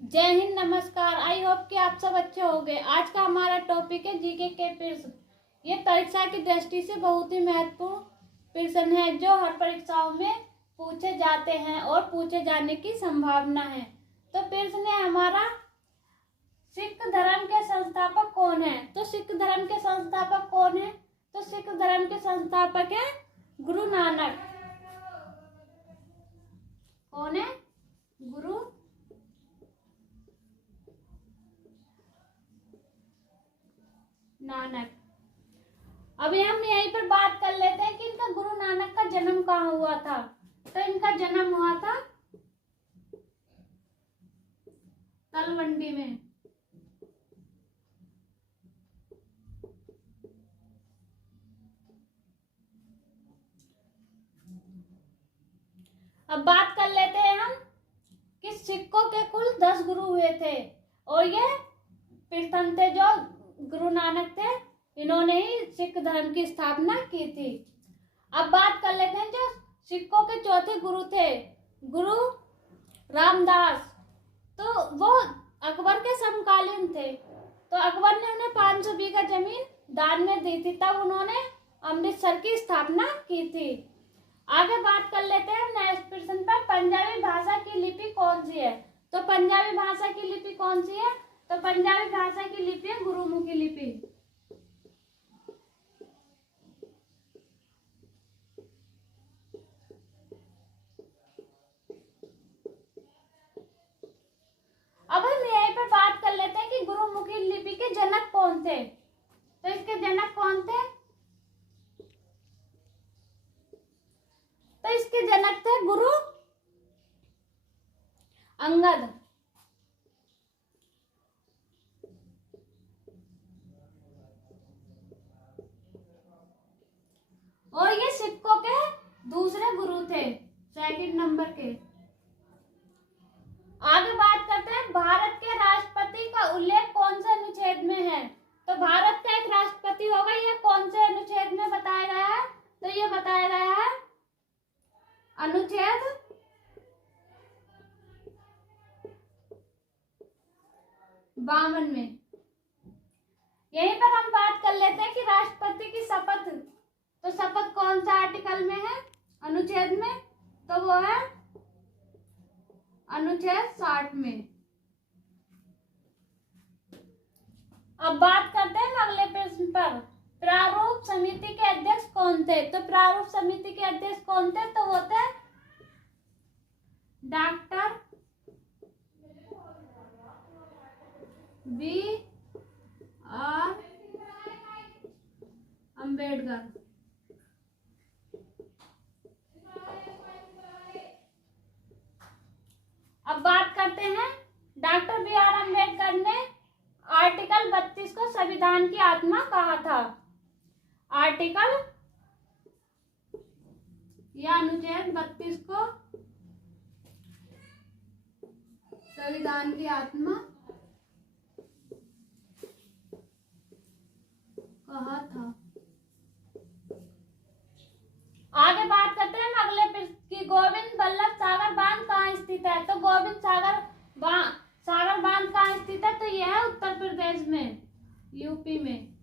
जय हिंद, नमस्कार। I hope कि आप सब अच्छे होंगे। आज का हमारा टॉपिक है जीके के प्रश्न। ये परीक्षा की दृष्टि से बहुत ही महत्वपूर्ण प्रश्न है जो हर परीक्षाओं में पूछे जाते हैं और पूछे जाने की संभावना है। तो प्रश्न है हमारा, सिख धर्म के संस्थापक कौन है? तो सिख धर्म के संस्थापक कौन है? तो सिख धर्म के संस्थापक है गुरु नानक। कौन है? गुरु नानक। अभी हम यहीं पर बात कर लेते हैं कि इनका गुरु नानक का जन्म कहाँ हुआ था। तो इनका जन्म हुआ था तलवंडी में। अब बात कर लेते हैं हम कि सिखों के कुल 10 गुरु हुए थे और ये प्रथम थे जो गुरु नानक थे। इन्होंने ही सिख धर्म की स्थापना की थी। अब बात कर लेते हैं जो सिखों के चौथे गुरु थे, गुरु रामदास। तो वो अकबर के समकालीन थे। तो अकबर ने उन्हें 500 बीघा जमीन दान में दी थी, तब उन्होंने अमृतसर की स्थापना की थी। आगे बात कर लेते हैं नेक्स्ट प्रश्न पर, पंजाबी भाषा की लिपि कौन सी है? तो पंजाबी भाषा की लिपि कौन सी है? तो पंजाबी भाषा की लिपि है गुरुमुखी लिपि। अब हम यहीं पर बात कर लेते हैं कि गुरुमुखी लिपि के जनक कौन थे। तो इसके जनक कौन थे? तो इसके जनक थे गुरु अंगद। और ये सिखों के दूसरे गुरु थे, सेकंड नंबर के। आगे बात करते हैं, भारत के राष्ट्रपति का उल्लेख कौन से अनुच्छेद में है? तो भारत का एक राष्ट्रपति होगा, यह कौन से अनुच्छेद में बताया गया है? तो यह बताया गया है अनुच्छेद 52 में। यहीं पर हम बात कर लेते हैं कि राष्ट्रपति की शपथ, तो शपथ कौन सा आर्टिकल में है, अनुच्छेद में? तो वो है अनुच्छेद 60 में। अब बात करते हैं अगले प्रश्न पर, प्रारूप समिति के अध्यक्ष कौन थे? तो प्रारूप समिति के अध्यक्ष कौन थे? तो वो थे डॉक्टर बी आर अम्बेडकर। अब बात करते हैं, डॉक्टर बी आर अम्बेडकर ने आर्टिकल 32 को संविधान की आत्मा कहा था। आर्टिकल या अनुच्छेद 32 को संविधान की आत्मा कहा था। आगे बात करते हैं अगले प्रश्न की, गोविंद बल्लभ सागर बांध कहाँ स्थित है? तो गोविंद सागर बांध कहाँ स्थित है? तो यह है उत्तर प्रदेश में, यूपी में।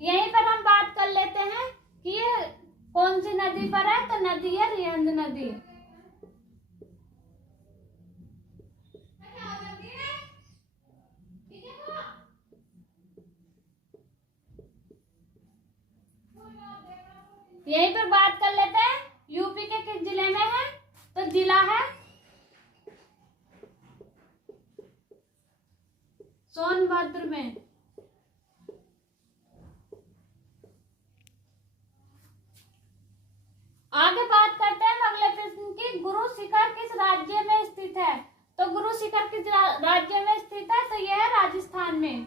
यहीं पर हम बात कर लेते हैं कि ये कौन सी नदी पर है? तो नदी है रिहंद नदी। यहीं पर बात कर लेते हैं यूपी के किस जिले में है? तो जिला है सोनभद्र में। आगे बात करते हैं अगले प्रश्न की, गुरु शिखर किस राज्य में स्थित है? तो गुरु शिखर किस राज्य में स्थित है? तो यह है राजस्थान में।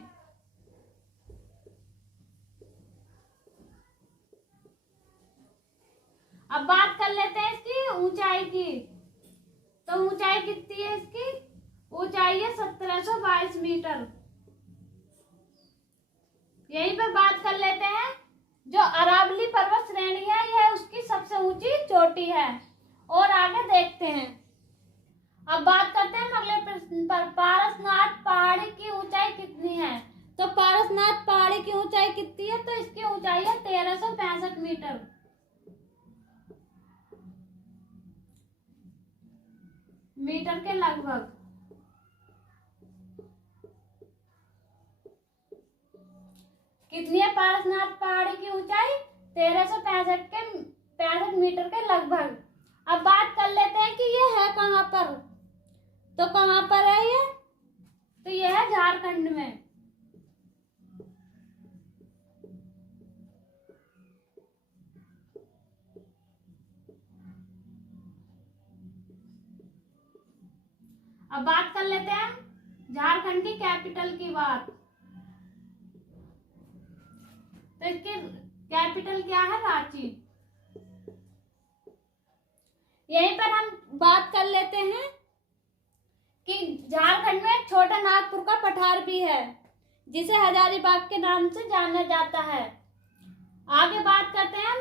अब बात कर लेते हैं इसकी ऊंचाई की। तो ऊंचाई कितनी है इसकी? ऊंचाई है 1722 मीटर। यहीं पर बात कर लेते हैं, जो अरावली पर्वत श्रेणी है यह उसकी सबसे ऊंची चोटी है। और आगे देखते हैं, अब बात करते हैं अगले प्रश्न पर। पारसनाथ पहाड़ी की ऊंचाई कितनी है? तो पारसनाथ पहाड़ी की ऊंचाई कितनी है? तो इसकी ऊंचाई है 1365 मीटर, मीटर के लगभग। कितनी है पारसनाथ पहाड़ी की ऊंचाई? 1365 मीटर के लगभग। अब बात कर लेते हैं कि ये है कहाँ पर। तो कहाँ पर है ये? तो ये है झारखंड में। अब बात कर लेते हैं झारखंड की कैपिटल की बात। तो इसकी कैपिटल क्या है? रांची। यहीं पर हम बात कर लेते हैं कि झारखंड में एक छोटा नागपुर का पठार भी है, जिसे हजारीबाग के नाम से जाना जाता है। आगे बात करते हैं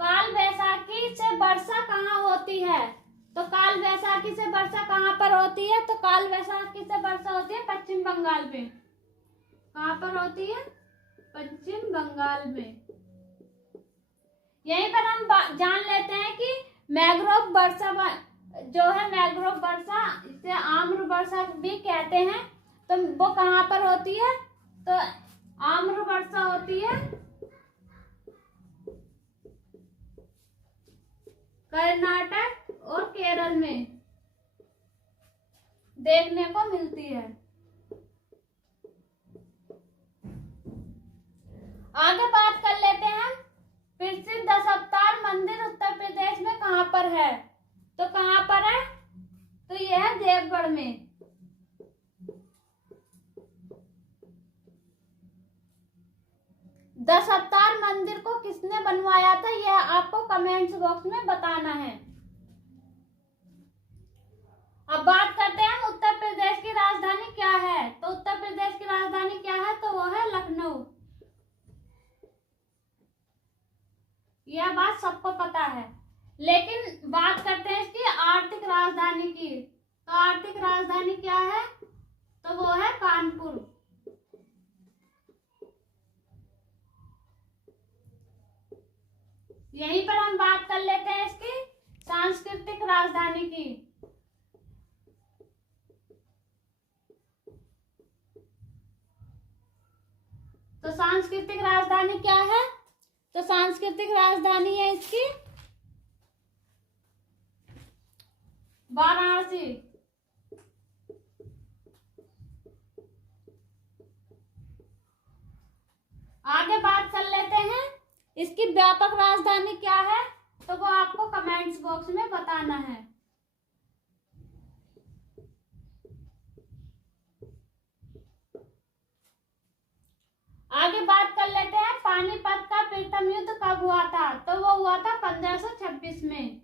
काल वैसाखी से वर्षा कहाँ होती है? तो काल वैसाखी से वर्षा कहाँ पर होती है? तो काल वैसाखी से वर्षा होती है पश्चिम बंगाल में। कहाँ पर होती है? पश्चिम बंगाल में। यहीं पर हम जान लेते हैं कि मैंग्रोव वर्षा जो है, मैंग्रोव वर्षा, इसे आम्र वर्षा भी कहते हैं। तो वो कहाँ पर होती है? तो आम्र वर्षा होती है कर्नाटक और केरल में देखने को मिलती है। आगे बात कर लेते हैं प्रसिद्ध दशावतार मंदिर उत्तर प्रदेश में कहाँ पर है? तो कहाँ पर है? तो यह है देवगढ़ में। दशावतार मंदिर को किसने बनवाया था? यह आपको कमेंट्स बॉक्स में बताना है। अब बात करते हैं उत्तर प्रदेश की राजधानी क्या है? तो उत्तर प्रदेश की राजधानी क्या है? तो वो है लखनऊ। यह बात सबको पता है, लेकिन बात करते हैं इसकी आर्थिक राजधानी की। तो आर्थिक राजधानी क्या है? तो वो है कानपुर। यहीं पर हम बात कर लेते हैं इसकी सांस्कृतिक राजधानी की। तो सांस्कृतिक राजधानी क्या है? तो सांस्कृतिक राजधानी है इसकी वाराणसी। आगे बात कर लेते हैं इसकी व्यापक राजधानी क्या है? तो वो आपको कमेंट्स बॉक्स में बताना है। आगे बात कर लेते हैं पानीपत का प्रथम युद्ध कब हुआ था? तो वो हुआ था 1526 में।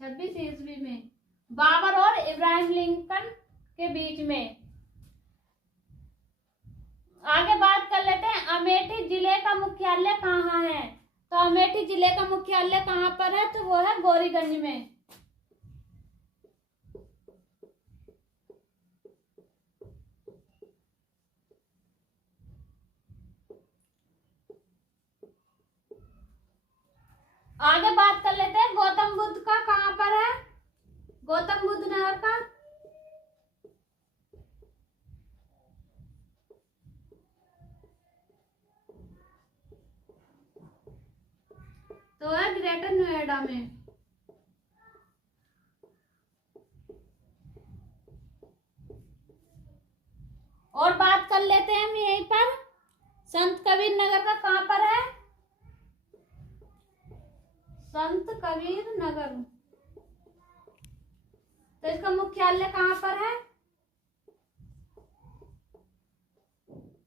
26 ईस्वी में, बाबर और इब्राहिम लिंकन के बीच में। आगे बात कर लेते हैं अमेठी जिले का मुख्यालय कहाँ है? तो अमेठी जिले का मुख्यालय कहाँ पर है? तो वो है गौरीगंज में। आगे बात कर लेते हैं गौतम बुद्ध का कहाँ पर है? गौतम बुद्ध नगर का तो है ग्रेटर नोएडा में। और बात कर लेते हैं हम यहीं पर संत कबीर नगर का कहाँ पर है? संत कबीर नगर। तो इसका मुख्यालय कहाँ पर है?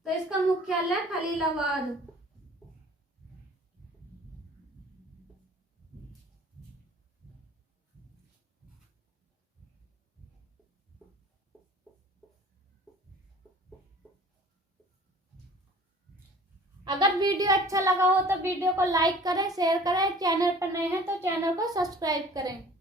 तो इसका मुख्यालय खलीलाबाद। अगर वीडियो अच्छा लगा हो तो वीडियो को लाइक करें, शेयर करें, चैनल पर नए हैं तो चैनल को सब्सक्राइब करें।